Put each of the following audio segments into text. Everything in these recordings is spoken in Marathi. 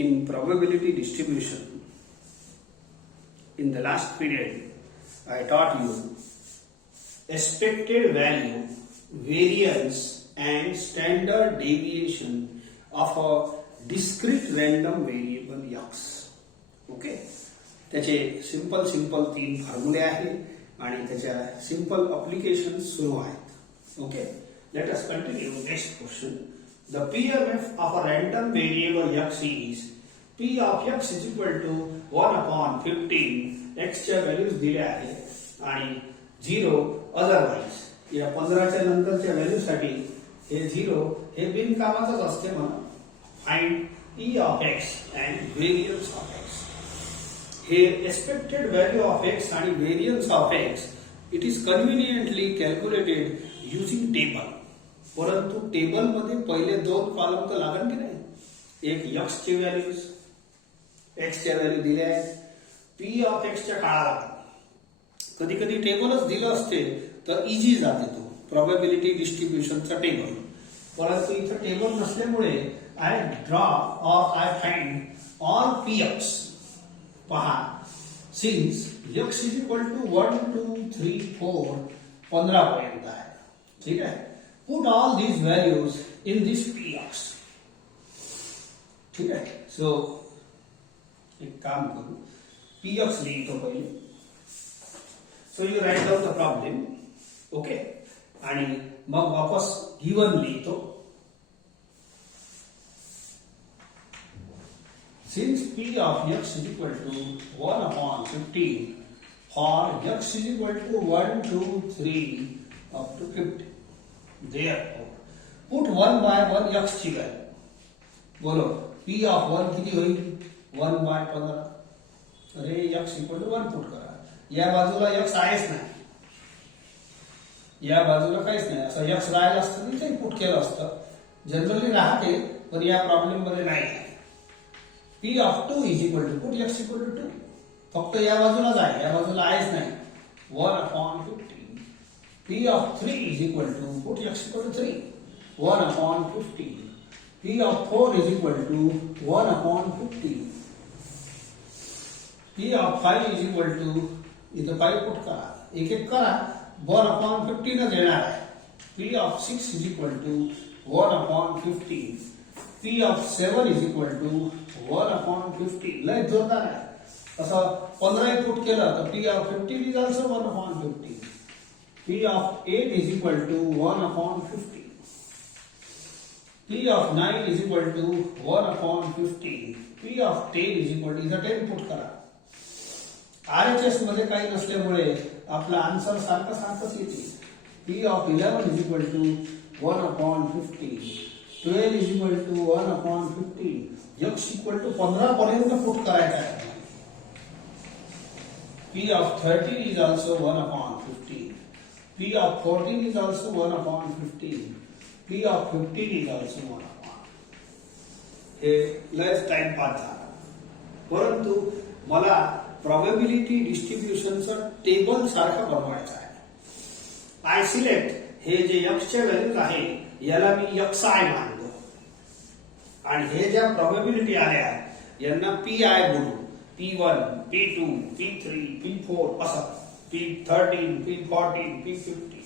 In probability distribution, in the last period, I taught you expected value, variance and standard deviation of a discrete random variable x. Okay? त्याचे सिंपल तीन फॉर्म्युले आहेत आणि त्याच्या सिंपल अप्लिकेशन्स सुरू आहेत. Okay, let us continue. Next question. The PMF of a random variable x is P of x is equal to 1 upon 15. x च्या व्हॅल्यूज दिल्या आहेत आणि 0 अदरवाइज. या 15 च्या नंतरच्या व्हॅल्यू साठी हे 0 हे बिनकामाचंच असते म्हणून. Find E of x and variance of x. Here expected value of x and variance of x, it is conveniently calculated using table. परंतु टेबल मध्ये पहिले दोन कॉलम तर लागन की नाही. एक x ची व्हॅल्यूज, x च्या व्हॅल्यू दिल्या आहेत, p ऑफ x च्या काळाला कधी कधी टेबलच दिलं असते तर इझी जाते तो प्रोबॅबिलिटी डिस्ट्रीब्युशनचा टेबल. परंतु इथं टेबल नसल्यामुळे I draw or I find all px. पहा, since x is equal to 1 2 3 4 15 पर्यंत आहे. ठीक आहे. Put all these values in this px. ठीक आहे. सो एक काम करू, px लिहितो पहिले. So you write down the problem. Okay, आणि मग वापस गिवन लिहितो. Since p of x is equal to 1 upon 15 for x is equal to 1 2 3 up to 50. Therefore, put 1 by 1 x ची व्हॅल्यू. बोलो, p of 1 किती होईल? 1 by 15. अरे x equal to 1 पुट करा. या बाजूला x आहेच नाही, या बाजूला काहीच नाही. असं x राहिलं असतं तिथे पुट केलं असतं. जनरली राहते पण या प्रॉब्लेम मध्ये नाही. p of 2 is equal to, put x equal to 2. फक्त या बाजूलाच आहे, या बाजूला आहेच नाही. 1 upon 15. p of 3 is equal to, put x equal to 3. 1 upon 15. p of 4 is equal to 1 upon 15. p of 5 is equal to, इथं 5 पुट करा, एक एक करा, 1 upon 15 येणार आहे. p of 6 is equal to 1 upon 15. p of 7 is equal to 1 upon 50. लय जोरदार आहे. असं 15 पुट केलं तर p of 15 is also 1 upon 50. p of 8 is equal to 1 upon 50. p of 9 is equal to 1 upon 50. p of 10 is equal to, इथं 10 पुट करा. RHS मध्ये काही नसल्यामुळे आपला आन्सर सारखंच येते. p of 11 is equal to 1 upon 50. 12 is equal to 1 upon 15. x equal to 15 पर्यंत पुट करायचा आहे. p of 13 is also 1 upon 15. p of 14 is also 1 upon 15. p of 15 is also 1 upon. हे लयच टाइम पास झाला. परंतु मला प्रोबॅबिलिटी डिस्ट्रीब्युशनचं टेबल सारखं बनवायचं आहे. आय सिलेक्ट हे जे x च्या व्हॅल्यूज आहे याला मी xi मानतो आणि हे ज्या प्रोबॅबिलिटी आल्या यांना pi बोलू. p1 p2 p3 p4 असं p13 p14 p15.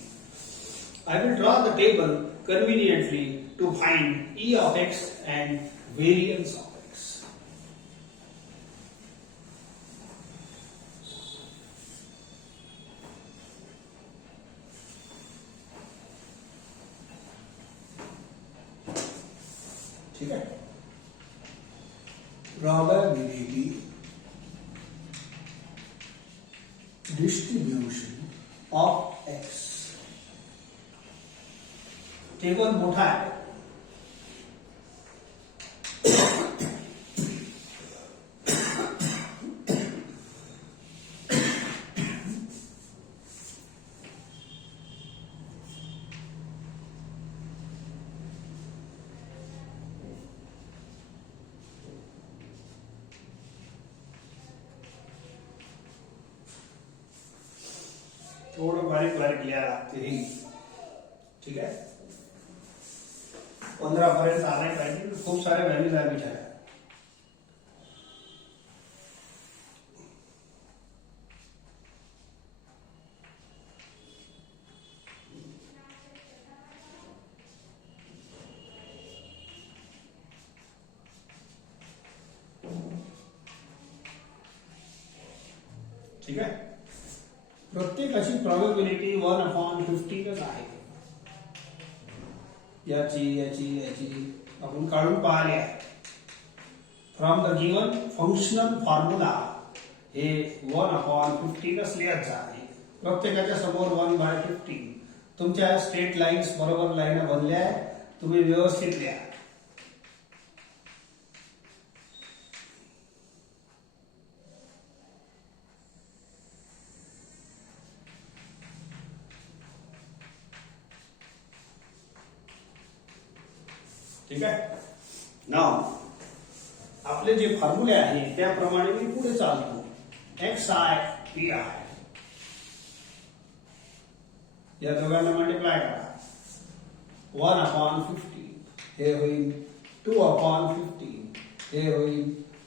I will draw the table conveniently to find E of x and variance of x. ठीक है. Probability distribution of x. Table मोठा आहे. थोडं बारीक लिहायला लागते. ठीक आहे. 15 पर्यंत आलाय पाहिजे. खूप सारे व्हॅल्यूज आहे बिचारा. ठीक आहे. प्रत्येकाची प्रॉबॅबिलिटी 1/15च आहे. याची आपण काढून पाहिले आहे. From the given functional formula हे 1/15च लिहायचं आहे. प्रत्येकाच्या समोर 1/15. तुमच्या स्ट्रेट लाईन्स बरोबर लाईन बनल्या आहे. तुम्ही व्यवस्थित लिहा. ठीक आहे. नाव आपले जे फॉर्म्युले आहे त्याप्रमाणे मी पुढे चालतो. XI PI या दोघांना मल्टिप्लाय करा. 1/15 हे होईल 2/15 हे होईल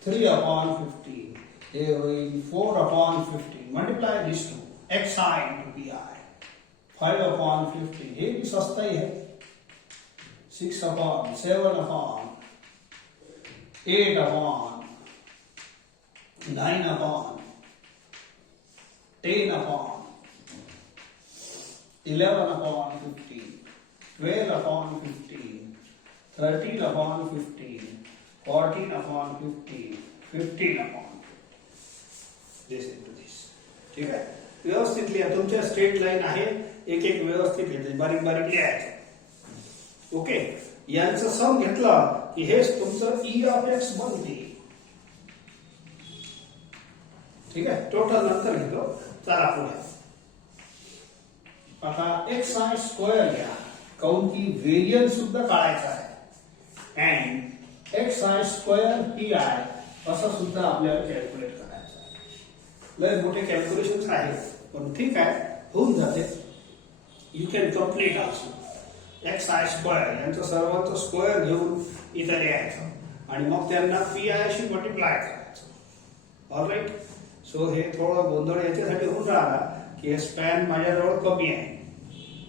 3/15 हे होईल 4/15. Multiply this to XI into PI 5/15 हे भी सस्ता ही है. 6/7/8/10/11 11/15 12/15 13/15 14/15 15/15 दिस इनटू दिस. ठीक आहे. व्यवस्थित लिहा. तुमच्या स्ट्रेट लाईन आहे. एक एक व्यवस्थित लिहायचं. बारीक बारीक लिहायचं. ओके. यांचं सम घेतलं की हेच तुमचं E(x) बनते. ठीक आहे. टोटल नंतर घेतो. चला पुढे. आता XI² घ्या. काऊन की व्हेरियन्स सुद्धा काढायचा आहे. अँड XI² PI असं सुद्धा आपल्याला कॅल्क्युलेट करायचं आहे. लय मोठे कॅल्क्युलेशन्स आहेत पण ठीक आहे, होऊन जाते. You can complete also. XI² यांचं सर्वांचं स्क्वेअर घेऊन इथे लिहायचं आणि मग त्यांना PI शी मल्टिप्लाय करायचं. ऑलराईट. सो हे थोडं गोंधळ याच्यासाठी होऊन राहिला की हे स्पॅन माझ्याजवळ कमी आहे.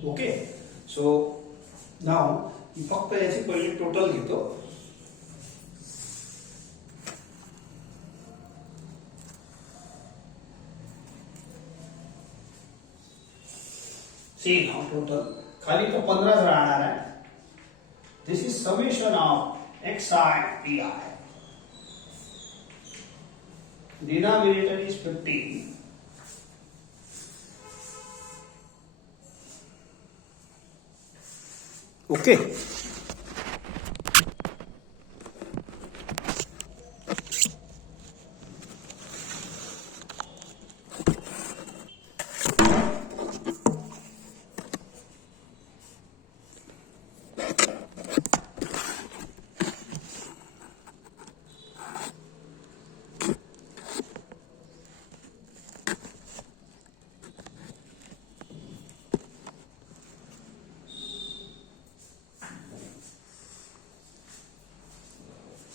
ओके. सो नाव फक्त याची पहिली टोटल घेतो. सी नाव टोटल खाली तो 15 राहणार आहे. This is summation of XI PI. Denominator is 15. Okay.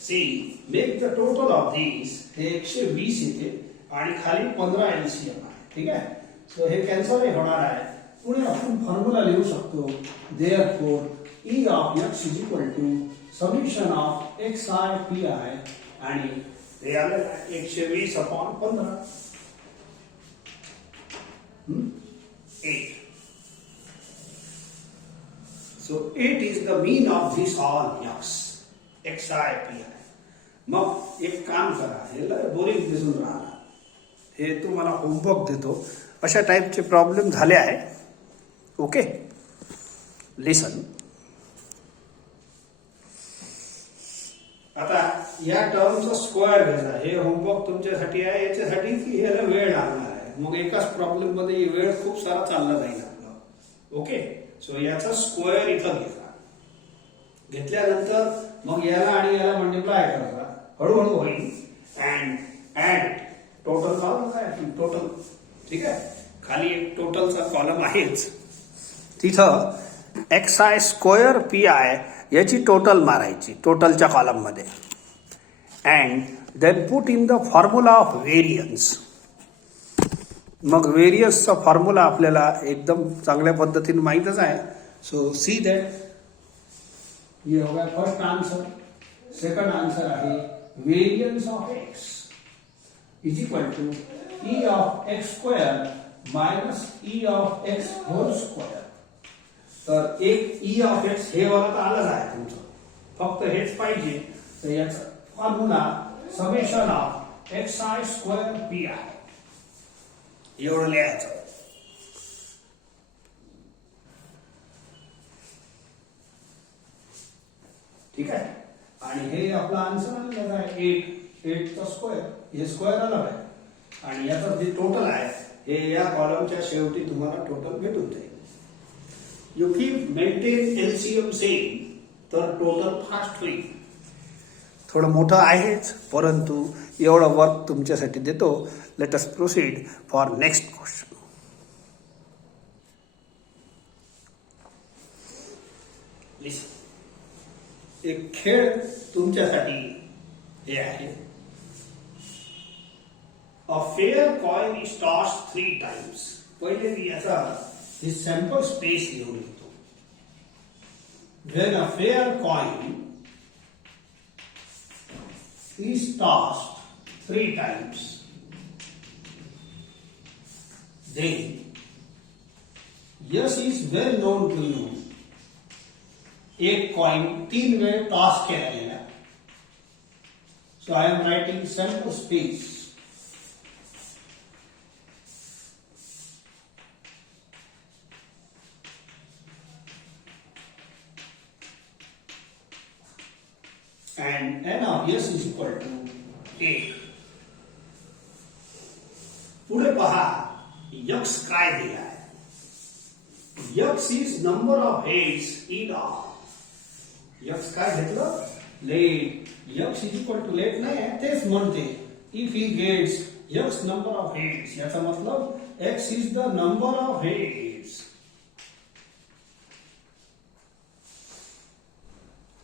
See, make the total of these. हे 120 येते आणि खाली 15 LCM आहे. ठीक आहे. सो हे कॅन्सल होणार आहे. पुढे आपण फॉर्म्युला लिहू शकतो. Therefore, E(x) is equal to summation of XI PI आणि हे आलं 120/15. 8. So 8 is the mean of this all x. XI PI. मग एक काम करा. हे बोरिंग दिसून राहणार. हे तुम्हाला होमवर्क देतो. अशा टाईपचे प्रॉब्लेम झाले आहे. ओके. लिसन. आता या टर्मचा स्क्वेअर घ्यायचा. हे होमवर्क तुमच्यासाठी आहे. याच्यासाठी की ह्याला वेळ लागणार आहे. मग एकाच प्रॉब्लेम मध्ये वेळ खूप सारा चालला जाईल आपला. ओके. सो याचा स्क्वेअर इथं घ्यायचा. घेतल्यानंतर मग याला आणि याला मल्टिप्लाय करायचा. हळूहळू होईल. अँड ऍड टोटल कॉलम काय टोटल. ठीक आहे. खाली एक टोटलचा कॉलम आहेच. तिथं XI² PI याची टोटल मारायची टोटलच्या कॉलम मध्ये. And then put in the formula of variance. मग व्हेरियन्सचा फॉर्म्युला आपल्याला एकदम चांगल्या पद्धतीने माहीतच आहे. So see that. ये हो गया फर्स्ट आंसर. सेकंड आंसर आहे variance of x is equal to e of x square minus e of x whole square. तर एक e of x हे वाला तर आलंच आहे तुमचं, फक्त हेच पाहिजे. तर याचा formula summation of xi square pi एवढं लिहायचं. ठीक आहे. आणि हे आपला आन्सर आलेला आहे 8 चा स्क्वेअर. हे स्क्वेअर आला आहे आणि याचा जे टोटल आहे हे या कॉलमच्या शेवटी तुम्हाला टोटल भेटून जाईल. You keep maintain LCM same, तर टोटल फास्ट होईल. थोडं मोठं आहेच, परंतु एवढं वर्क तुमच्यासाठी देतो. Let us proceed for next question. Listen. एक खेळ तुमच्यासाठी हे आहे. A fair coin is tossed 3 times. पहिले मी याचा ही सॅम्पल स्पेस लिहून घेतो. When a fair coin is tossed 3 times, then yes is well known to you. एक कॉइन 3 वेळ टॉस केला गेला. So I am writing sample space. And n of s is equal to 8. पुढे पहा x काय दिला आहे. x is number of heads in all. x काय घेतलं? लेट. x is equal to लेट नाही आहे, तेच म्हणते if he gets x number of heads, याचा मतलब x is the number of heads.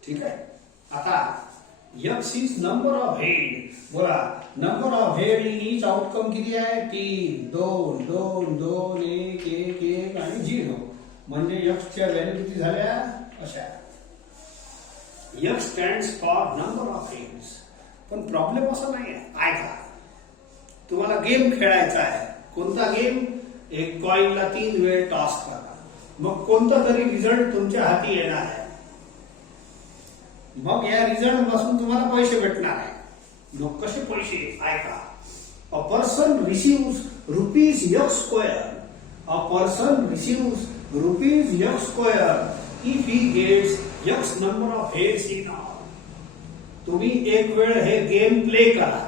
ठीक आहे. आता x is number of head. बोला number of head in each outcome किती आहे? 3, 2, 2, 2, 1, 1, 1 आणि 0. म्हणजे x च्या व्हॅल्यू किती झाल्या? अशा. x stands for number of heads. पण प्रॉब्लेम असा नाही आहे. ऐका, तुम्हाला गेम खेळायचा आहे. कोणता गेम? एक कॉइनला 3 वेळ टॉस करा. मग कोणता तरी रिझल्ट तुमच्या हाती येणार आहे. मग या रिझल्ट पासून तुम्हाला पैसे भेटणार आहे. मग कसे पैसे? ऐका. A person receives rupees x square. A person receives rupees x square if he gets x number of heads in all. तुम्ही एक वेळ हे गेम प्ले करा.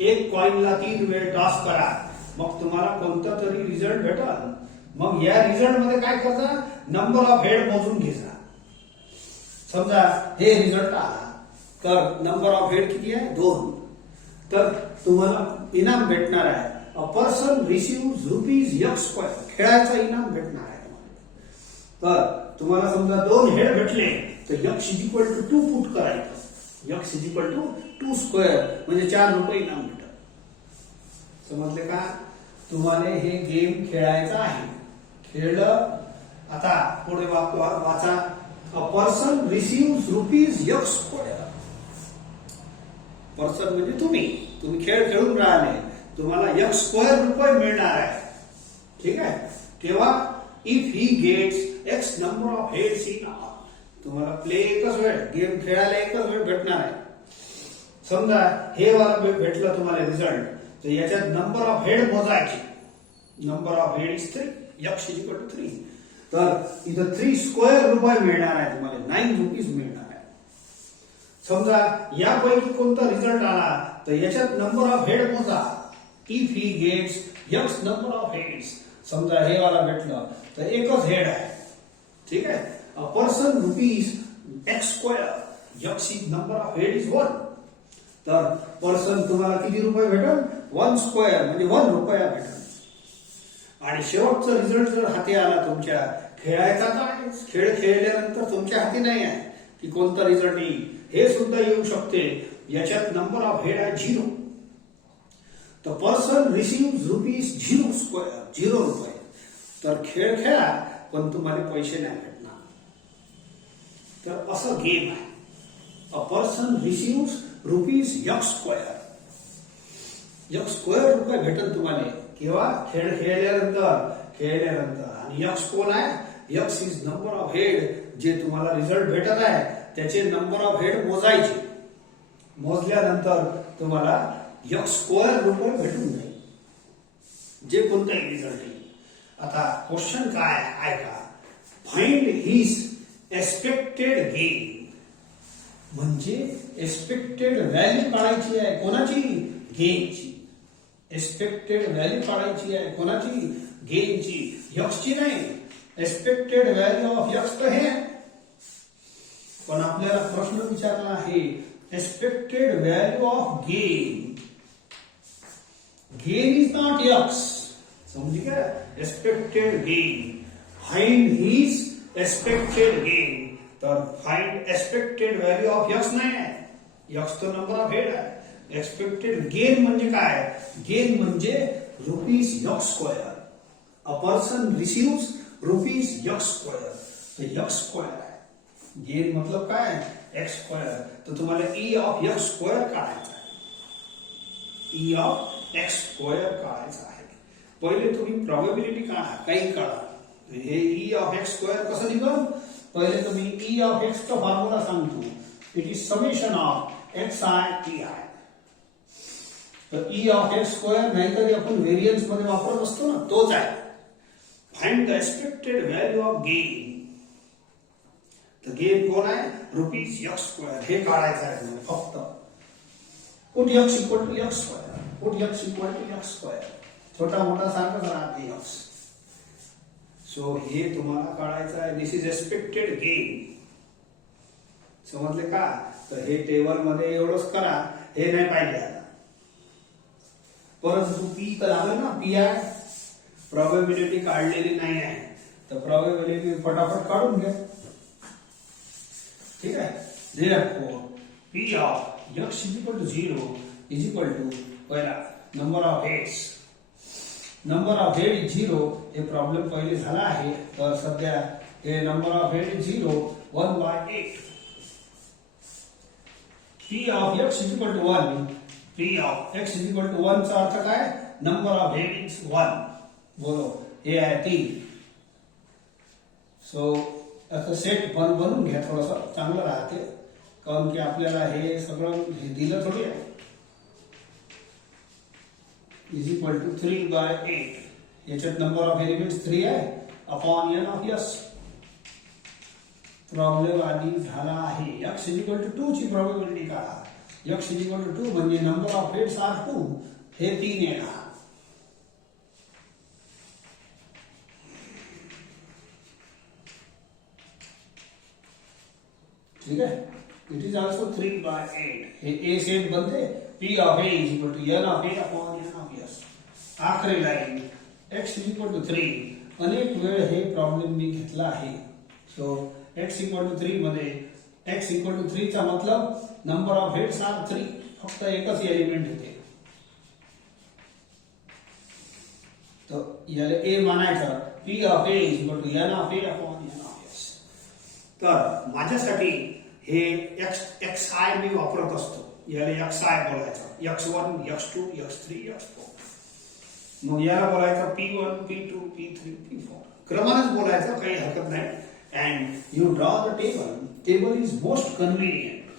एक कॉइनला 3 वेळ टॉस करा. मग तुम्हाला कोणता तरी रिझल्ट भेटेल. मग या रिझल्ट मध्ये काय करता? नंबर ऑफ हेड मोजून घ्यायचा. समजा हे रिझल्ट आला तर नंबर ऑफ हेड किती आहे? 2. तर तुम्हाला इनाम भेटणार आहे. A person receive rupees x square. खेळाचा इनाम भेटणार आहे. तर तुम्हाला समजा 2 हेड भेटले तर x is equal to 2 put करायचं. x is equal to 2 square म्हणजे 4 रुपये इनाम भेटत. समजले का? तुम्हाला हे गेम खेळायचा आहे. खेळलं. आता पुढे वाचा. A person receives rupees x square. Person म्हणजे तुम्ही खेळ खेळून राहिले. तुम्हाला x स्क्वेअर रुपये मिळणार आहे. ठीक आहे. तेव्हा if he gets x number of heads in all. तुम्हाला प्ले एकच वेळ, गेम खेळायला एकच वेळ भेटणार आहे. समजा हे वाला भेटलं तुम्हाला रिझल्ट, तर याच्यात नंबर ऑफ हेड मोजायचे. Number of head is 3. x is equal to 3. तर इथं 3 स्क्वेअर रुपये मिळणार आहे. तुम्हाला 9 रुपीज मिळणार आहे. समजा यापैकी कोणता रिझल्ट आला तर याच्यात नंबर ऑफ हेड मोजा. If he gets x number of heads. समजा हे वाला भेटलं तर एकच हेड आहे. ठीक आहे. A person rupees x square. x is number of head is 1. तर पर्सन तुम्हाला किती रुपये भेटेल? 1 स्क्वेअर म्हणजे 1 रुपया भेटेल. आणि शेवटचा रिझल्ट जर हाती आला तुमच्या, खेळायचा तर आहे. खेळ खेळल्यानंतर तुमच्या हाती नाही आहे की कोणता रिझल्ट येईल. हे सुद्धा येऊ शकते. याच्यात नंबर ऑफ हेड आहे 0. तर पर्सन रिसिव्ह रुपीज 0 स्क्वेअर. 0 रुपये. तर खेळ खेळा पण तुम्हाला पैसे नाही भेटणार. तर असं गेम आहे. A person receive rupees x square. एक स्क्वेअर रुपये भेटल तुम्हाला केव्हा खेळल्यानंतर आणि यक्स कोण आहे x is number of head जे तुम्हाला रिझल्ट भेटत आहे त्याचे नंबर ऑफ हेड मोजायचे मोजल्यानंतर तुम्हाला एक स्क्वेअर रुपये भेटून जाईल जे कोणताही रिझल्ट येईल आता क्वेश्चन काय ऐका फाइंड हिज एक्सपेक्टेड गेन म्हणजे एक्सपेक्टेड व्हॅल्यू काढायची आहे कोणाची गेनची एक्सपेक्टेड व्हॅल्यू काढायची आहे कोणाची गेनची यक्सची नाही एक्सपेक्टेड व्हॅल्यू ऑफ यक्स तर हे पण आपल्याला प्रश्न विचारला आहे expected value of gain gain is not x समझी क्या expected gain find his expected gain तर find expected value of x नाही आहे यक्स तो नंबर ऑफ हेड आहे एक्सपेक्टेड गेन म्हणजे काय गेन म्हणजे rupees x square a person receives rupees x square तर यक्स स्क्वेअर आहे गेन मतलब काय एक्स स्क्वेअर तर तुम्हाला ई ऑफ एक्स स्क्वेअर काढायचा आहे ई ऑफ एक्स स्क्वेअर काढायचा आहे पहिले तुम्ही प्रोबॅबिलिटी काढा काही काढा हे ई ऑफ एक्स स्क्वेअर कसं निघल पहिले तुम्ही ई ऑफ एक्स चा फॉर्म्युला सांगतो it is summation of X I T I तर ई ऑफ एक्स स्क्वेअर नाहीतरी आपण व्हेरियन्स मध्ये वापरत असतो ना तोच आहे find the expected value of gain तर गेन कोण आहे रुपीज एक्स स्क्वेअर हे काढायचं आहे तुम्हाला फक्त put x equal to x square put x equal to x square छोटा मोठा सारखंच राहते एक्स सो हे तुम्हाला काढायचं आहे दिस इज एक्सपेक्टेड गेन समजले का तर हे टेबल मध्ये एवढंच करा हे नाही पाहिजे आता परंतु तू पी तर लागेल ना पी आय प्रोबॅबिलिटी काढलेली नाही आहे तर प्रोबॅबिलिटी फटाफट काढून घ्या ठीक आहे therefore p of x is equal to 0 is equal to पहिला number of heads number of head is 0 हे प्रॉब्लेम पहिले झाला आहे तर सध्या हे number of head is 0 1/8 p of x is equal to 1 p of x is equal to 1 चा अर्थ काय नंबर ऑफ हेड इज 1 बोलो हे आहे 3 सो असं सेट बनवून घ्या थोडंसं चांगलं राहते कारण की आपल्याला हे सगळं हे दिलं थोडी आहे इज इक्वल टू 3/8 याच्यात नंबर ऑफ एलिमेंट्स 3 आहे upon n of s problem आधी झाला आहे x इज इक्वल टू 2 ची प्रोबॅबिलिटी काढा x इज इक्वल टू 2 म्हणजे नंबर ऑफ हेड्स आर 2 हे 3 येणार ठीक है इट इज आल्सो 3/8 हे a सेट बनते p of a is equal to n of a upon n of s आखरी line x is equal to 3 अनेक वेळ हे प्रॉब्लेम मी घेतला आहे सो x इक्वल टू 3 मध्ये x इक्वल टू 3 चा मतलब नंबर ऑफ हेड्स आर 3 फक्त एकच एलिमेंट येते तो याला a मानायचा p of a is equal to n of a upon n of s तर माझ्यासाठी हे एक्स आय मी वापरत असतो याला एक्स आय बोलायचं x1 x2 x3 x4 मग याला बोलायचं p1 p2 p3 p4 क्रमानेच बोलायचं काही हरकत नाही and you draw the table is most convenient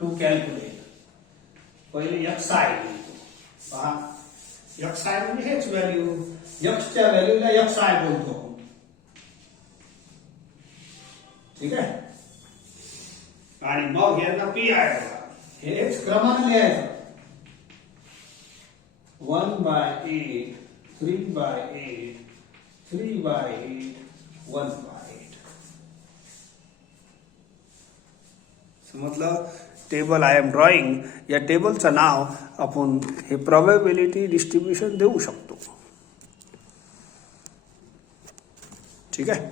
to calculate पहिले एक्स आय पहा एक्स आय म्हणजे हेच व्हॅल्यू एक्सच्या व्हॅल्यूला एक्स आय बोलतो ठीक आहे आणि मग यांना पी आय हे एक्स क्रमाने लिहायचं 1/8 3/8 3/8 1/8 समजलं टेबल आय एम ड्रॉइंग या टेबलचं नाव आपण हे प्रोबॅबिलिटी डिस्ट्रीब्युशन देऊ शकतो ठीक आहे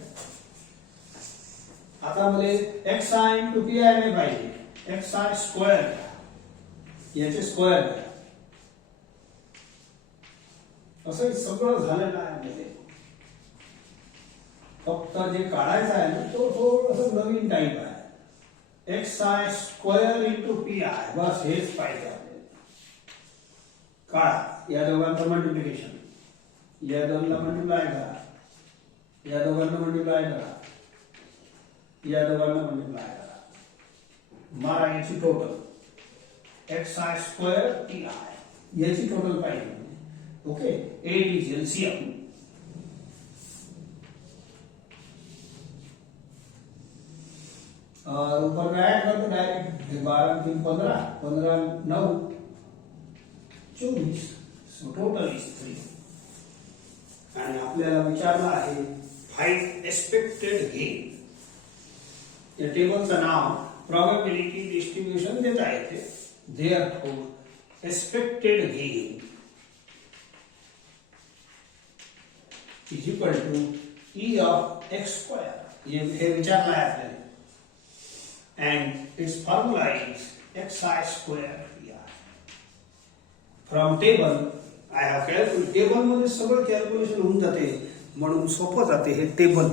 आता मला X I into P I नाही पाहिजे एक्स आय स्क्वेअर याचे स्क्वेअर असं सगळं झालेलं आहे फक्त जे काढायचं आहे ना तो थोडंसं नवीन टाईप आहे XI स्क्वेअर इंटू PI, बस हेच पाहिजे आपल्याला. काय या दोघांचं मल्टिप्लिकेशन, या दोनला मल्टिप्लाय करा, या दोघांना मल्टिप्लाय करा, या दोघांना मल्टिप्लाय करा, मारा याची टोटल XI स्क्वेअर PI याची टोटल पाहिजे. Okay, 8 is LCM. और ऊपर में ऐड कर दो डायरेक्ट, 12 3 15, 15 9 24, सो टोटल इज 3. आणि आपल्याला विचारलं आहे फाइंड एक्सपेक्टेड गेन. या टेबलचं नाव प्रोबॅबिलिटी डिस्ट्रीब्यूशन देता येते. Therefore expected gain is equal to E of X square. हे विचारलं आहे आपल्याला. And its formula is XI square PI. From table, I have calculated. Table मध्ये सगळं कॅल्क्युलेशन होऊन जाते, म्हणून सोपं जाते हे table.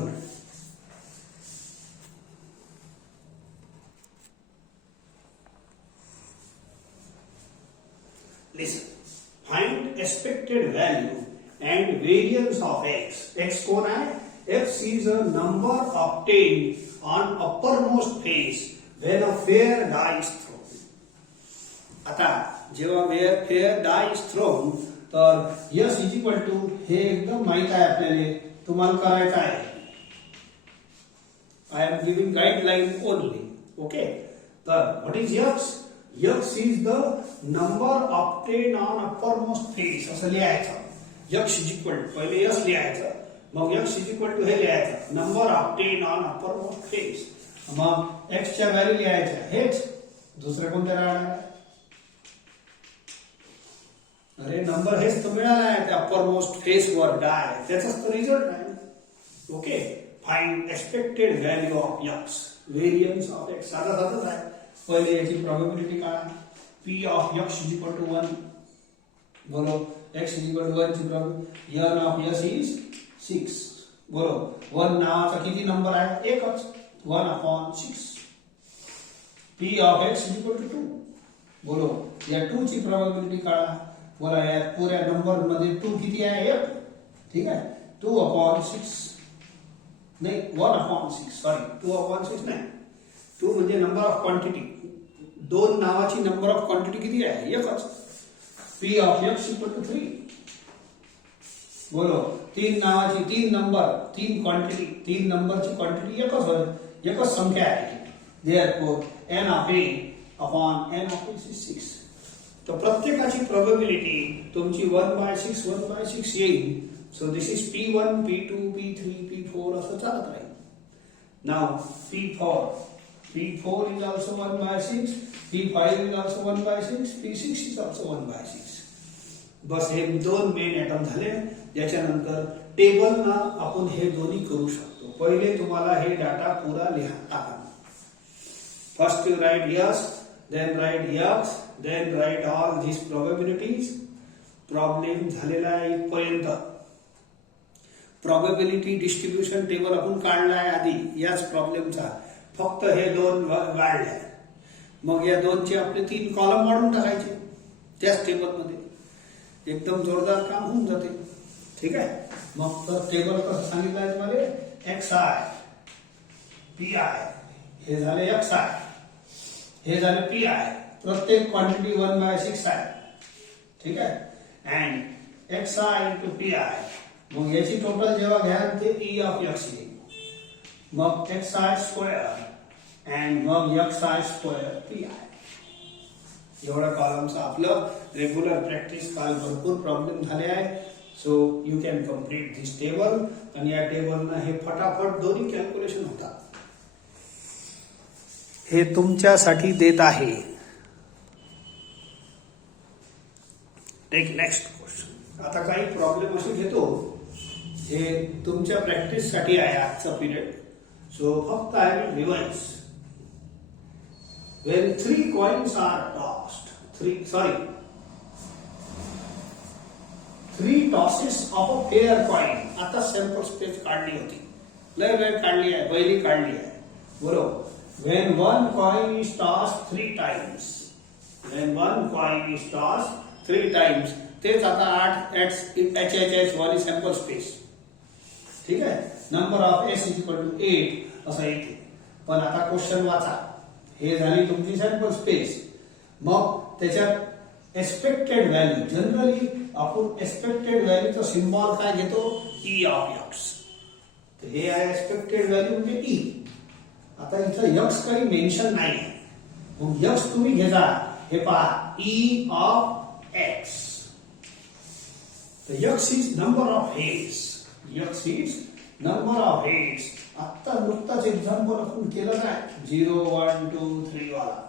Listen. Find expected value and variance of X. X कोण आहे? X is a number obtained on uppermost face when a fair die is thrown. आता जेव्हा fair die is thrown, तर S is equal to, हे एकदम माहित आहे आपल्याला, तुम्हाला करायचं आहे. I am giving guideline only. Okay, तर what is X? X is the number obtained on uppermost face. असं लिहायचं. X is equal to, पहिले S लिहायचं, मग X is equal to हे लिहायचं, number obtained on uppermost face. मग X च्या व्हॅल्यू लिहायच्या, हेच दुसरे कोणते राहणार? अरे नंबर हेच तर मिळाला आहे त्या अपरमोस्ट फेस वर डाय, त्याचाच तर रिझल्ट आहे. Okay, find expected value of X, variance of X. साधा साधाच आहे. पहिले याची प्रोबॅबिलिटी काय? P of X is equal to 1. बोलो, X is equal to 1 ची probability. N of S is 6. बोलो, 1 नावाचा किती नंबर आहे? एकच, 1/6. P of X is equal to 2. बोलो, या 2 ची प्रोबॅबिलिटी काढा. बोला, या पुऱ्या नंबर मध्ये 2 किती आहे? 1. ठीक आहे, 2/6 नाही, 1/6. सॉरी, 2/6 नाही. 2 म्हणजे नंबर ऑफ क्वांटिटी. 2 नावाची नंबर ऑफ क्वांटिटी किती आहे? एकच. P of X equal to 3. बोलो, 3 नावाची 3 नंबर, 3 क्वांटिटी, 3 नंबरची क्वांटिटी एकच होय, एकच संख्या आहे. Therefore n of a upon n of x is 6. तर प्रत्येकाची प्रोबॅबिलिटी तुमची 1/6 1/6 येईल. So this is P1 P2 P3 P4 असं चालत राहील. नाव P4 is also 1/6, P5 is also 1/6, P6 is also 1/6. बस हे 2 मेन ऍटम झाले. याच्यानंतर टेबलना आपण हे दोन्ही करू शकतो. पहिले तुम्हाला हे डाटा पुरा लिहा टाका. First you right yes, then write X, then write all these probabilities. Problem झालेला आहे इथपर्यंत. प्रोबॅबिलिटी डिस्ट्रीब्यूशन टेबल आपण काढलाय आधी याच प्रॉब्लेमचा. फक्त हे 2 वाढले, मग या 2चे आपले 3 कॉलम वाढून टाकायचे त्याच टेबलमध्ये. एकदम जोरदार काम होऊन जाते. ठीक आहे, मग तर टेबल कसं सांगितलं आहे तुम्हाला? XI PI, हे झाले XI, हे झाले PI. प्रत्येक क्वांटिटी 1/6 आहे. ठीक आहे, अँड XI इंटू PI. मग याची टोटल जेव्हा घ्याल ते E of X येईल. मग XI स्क्वेअर अँड मग XI स्क्वेअर PI. एवढ्या कॉलमचं आपलं रेग्युलर प्रॅक्टिस. काल भरपूर प्रॉब्लेम झाले आहे. So you can complete this table. आणि या टेबलनं हे फटाफट दोन्ही कॅल्क्युलेशन होतात. हे तुमच्यासाठी देत आहे. Take next question. आता काही प्रॉब्लेम असे घेतो, हे तुमच्या प्रॅक्टिस साठी आहे आजचा पिरियड. सो फक्त I will revise. When 3 coins are tossed, 3 tosses of a fair coin. आता सॅम्पल स्पेस काढली होती, लय वेळ काढली आहे, पहिली काढली आहे. बरोबर. when one coin is tossed 3 times, when one coin is tossed 3 times, तेच आता 8 HHH1 is sample space. ठीक आहे, number of S is equal to 8 असं येते. पण आता क्वेश्चन वाचा, हे झाली तुमची सॅम्पल स्पेस. मग त्याच्यात एक्सपेक्टेड व्हॅल्यू, जनरली आपण एक्सपेक्टेड व्हॅल्यूचा सिम्बॉल काय घेतो, ई ऑफ एक्स. तर हे आहे एक्सपेक्टेड व्हॅल्यू म्हणजे ई. आता इथं यक्स काही मेन्शन नाही आहे, मग यक्स तुम्ही घेता, हे पहा ई ऑफ एक्स. तर x is number of heads, x is number of heads. आता नुकताच एक्झाम्पल आपण केलं काय, 0 1 2 3 वाला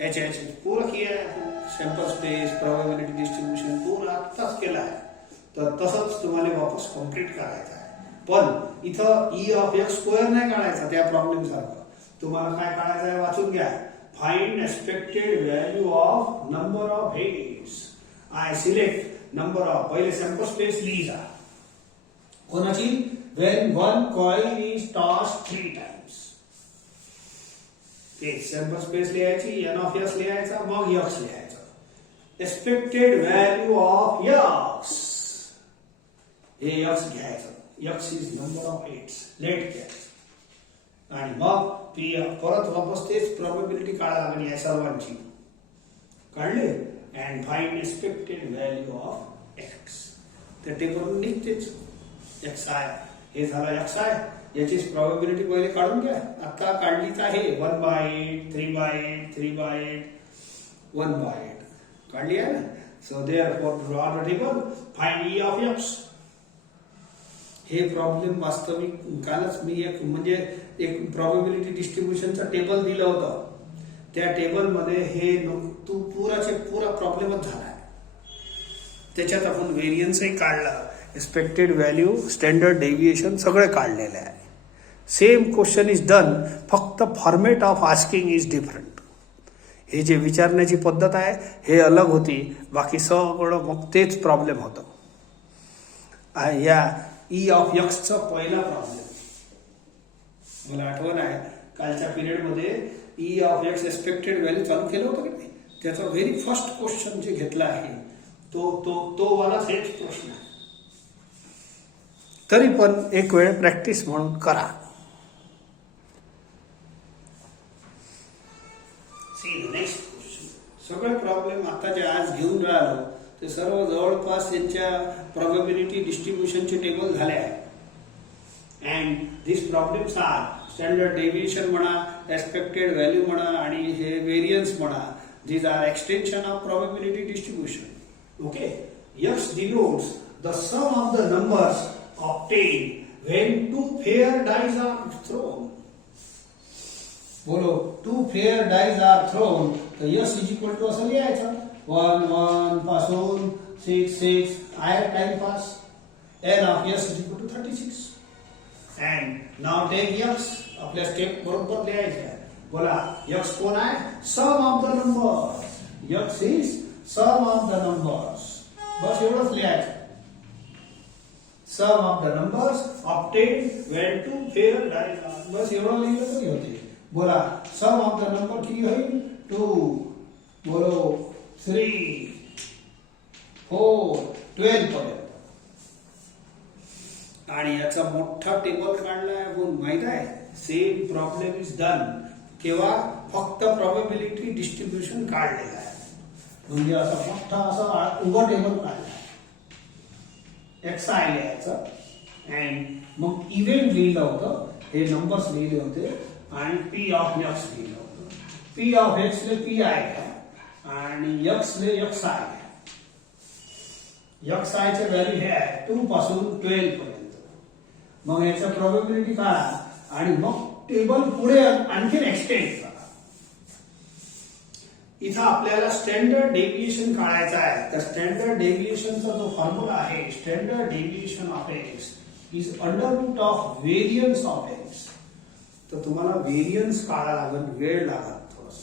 एच एच पूरा किया है, सॅम्पल स्पेस, प्रोबॅबिलिटी डिस्ट्रीब्यूशन पूरा आत्ताच केला आहे. तर तसंच तुम्हाला वापस कम्प्लीट करायचं आहे. पण इथं ई ऑफ एक्स स्क्वेअर नाही काढायचा त्या प्रॉब्लेम सारखं. तुम्हाला काय काढायचं आहे, वाचून घ्या. Find expected value of number of heads. I select number of, पहिले सॅम्पल स्पेस लिहिजा कोणाची, when one coin is tossed 3 times. ते सॅम्पल स्पेस लिहायची, एन ऑफ एक्स लिहायचा, मग एक्स लिहायचा. एक्सपेक्टेड व्हॅल्यू ऑफ एक्स, हे एक्स घ्यायचं, x is number of heads, लेट घ्यायचं. आणि मग पी परत वापस तेच प्रोबॅबिलिटी काढा लागली या सर्वांची, काढले. And find expected value of x. ते टेबल निघतेच. एक्स आय, हे झालं एक्स आय, याचीच प्रोबॅबिलिटी पहिले काढून घ्या. आता काढलीच आहे 1/8, 3/8, 3/8, 1/8 काढली आहे ना. So therefore draw the table, find E of x. हे प्रॉब्लेम वास्तविक कालच मी एक प्रोबॅबिलिटी डिस्ट्रीब्युशनचं टेबल दिलं होतं. त्या टेबलमध्ये हे तू पुरा प्रॉब्लेमच झाला आहे. त्याच्यात आपण व्हेरियन्सही काढला, एक्सपेक्टेड व्हॅल्यू, स्टँडर्ड डेव्हिएशन सगळे काढलेले आहे. सेम क्वेश्चन इज डन, फक्त format of asking is different. हे जे विचारण्याची पद्धत आहे हे अलग होती, बाकी सगळं मग तेच प्रॉब्लेम होतं. या ई ऑफ एक्सचा पहिला प्रॉब्लेम मला आठवण आहे, कालच्या पिरियडमध्ये E of x expected value चालू केलं होतं की नाही. त्याचा व्हेरी फर्स्ट क्वेश्चन जे घेतला आहे तो वालाच हेच प्रश्न आहे. तरी पण एक वेळ प्रॅक्टिस म्हणून करा. Next question. सगळे प्रॉब्लेम आता जे आज घेऊन राहिलो ते सर्व जवळपास त्यांच्या प्रोबॅबिलिटी डिस्ट्रीब्युशनचे टेबल झाले आहे. And this problems are standard deviation म्हणा, एक्सपेक्टेड व्हॅल्यू म्हणा, आणि हे व्हेरियन्स म्हणा. These are extension of probability distribution. Okay, x denotes the sum of the numbers obtained when 2 fair dice are thrown. बोलो 2 fair dice are thrown, तर S इज इक्वल टू असं लिहायचं 1 1 पासून 6 6 आहे timepass. n of S is equal to 36. And now take x, आपल्या स्टेप बरोबर लिहायचं. बोला x कोण आहे, sum of the numbers. x is sum of the numbers. बस एवढंच लिहायचं. Sum of the numbers obtained when 2 fair dice are. बस एवढं लिहिलं तरी होते. बोला सम ऑफ द नंबर किती होईल, 2, बोलो 3 4 12 पर्यंत. आणि याचा मोठा टेबल काढलाय आपण, माहित आहे. Same problem is done. केव्हा, फक्त प्रोबॅबिलिटी डिस्ट्रीब्युशन काढलेलं आहे. म्हणजे असा मोठा असा उभा टेबल काढला. एक्स आय लिहायचं, अँड मग इव्हेंट लिहिलं होतं, हे नंबर्स लिहिले होते, आणि पी ऑफ एक्स लिहिलं होतं. पी ऑफ एक्स ले पी आय घ्या आणि एक्स ले एक्स आय घ्या. एक्स आय चे व्हॅल्यू हे आहे 2 पासून 12 पर्यंत. मग याच्या प्रोबॅबिलिटी काढा आणि मग टेबल पुढे आणखी एक्सटेंड करा. इथं आपल्याला स्टँडर्ड डेव्हिएशन काढायचा आहे. तर स्टँडर्ड डेव्हिएशनचा जो फॉर्म्युला आहे, standard deviation of x is under root of variance of x. तर तुम्हाला व्हेरियन्स काढा लागेल, वेळ लागेल थोडस.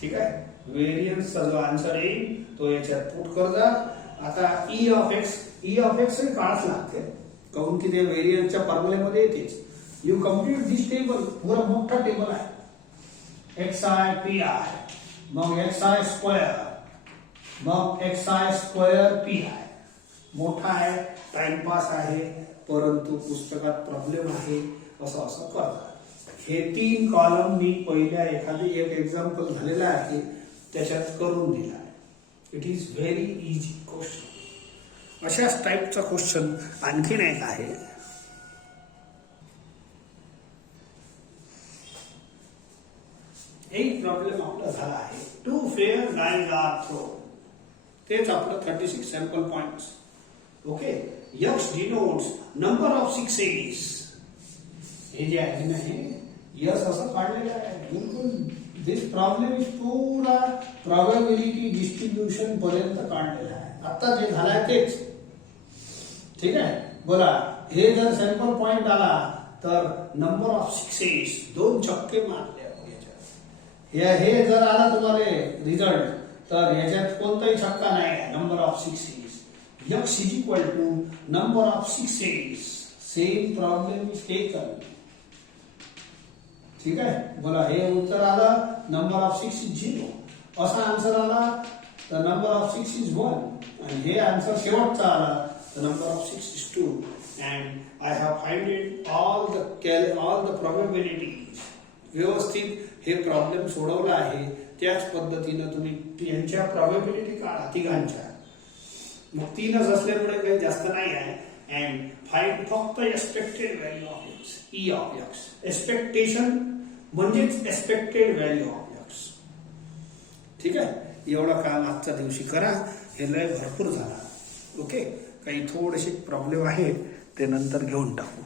ठीक आहे, व्हेरियन्सचा जो आन्सर येईल तो याच्यात पुट कर जा. आता ई ऑफ एक्स काढाच लागते, काहून की ते व्हेरियन्सच्या फॉर्म्युलेमध्ये येतेच. यू कम्प्लीट दिस टेबल, पूरा मोठा टेबल आहे. XI PI, मग XI स्क्वेअर, मग XI स्क्वेअर PI. मोठा आहे, टाइमपास आहे, परंतु पुस्तकात प्रॉब्लेम आहे, असं असं करतात. हे 3 कॉलम मी पहिल्या एखादी एक एक्झाम्पल झालेला आहे त्याच्यात करून दिला आहे. It is very easy question. अशाच टाईपचा क्वेश्चन आणखीन एक आहे. एक प्रॉब्लेम आपला झाला आहे. 2 fair guys are thrown. तेच आपलं 36 sample points. Okay, X denotes number of sixes. हे जे आहे ना, हे यस असं काढलेलं आहे. बिलकुल दिस प्रॉब्लेम इज पूरा प्रोबॅबिलिटी डिस्ट्रीब्युशन पर्यंत काढलेला आहे. आता जे झालं आहे तेच. ठीक आहे, बोला. हे जर सॅम्पल पॉइंट आला तर नंबर ऑफ सिक्सेस, 2 छक्के मारले याच्यात. हे जर आला तुम्हाला रिझल्ट तर याच्यात कोणताही छक्का नाही आहे. Number of sixes. X is equal to number of sixes. Same problem is taken. ठीक आहे, बोला. हे उत्तर आलं, नंबर ऑफ 6 इज 0. असा आन्सर आला तर नंबर ऑफ 6 इज 1. आणि हे आन्सर शेवटचा आला तर number of 6 is 2. And I have finded all the probabilities. व्यवस्थित हे प्रॉब्लेम सोडवला आहे. त्याच पद्धतीनं तुम्ही यांच्या प्रोबॅबिलिटी काढा तिघांच्या. मग 3च असल्यामुळे काही जास्त नाही आहे. अँड फाइंड फक्त expected value of x, E of x. Expectation म्हणजेच एक्सपेक्टेड व्हॅल्यू ऑफ एक्स. ठीक आहे, एवढं काम आजच्या दिवशी करा. हे लय भरपूर झाला. ओके, काही थोडेसे प्रॉब्लेम आहे ते नंतर घेऊन टाकू.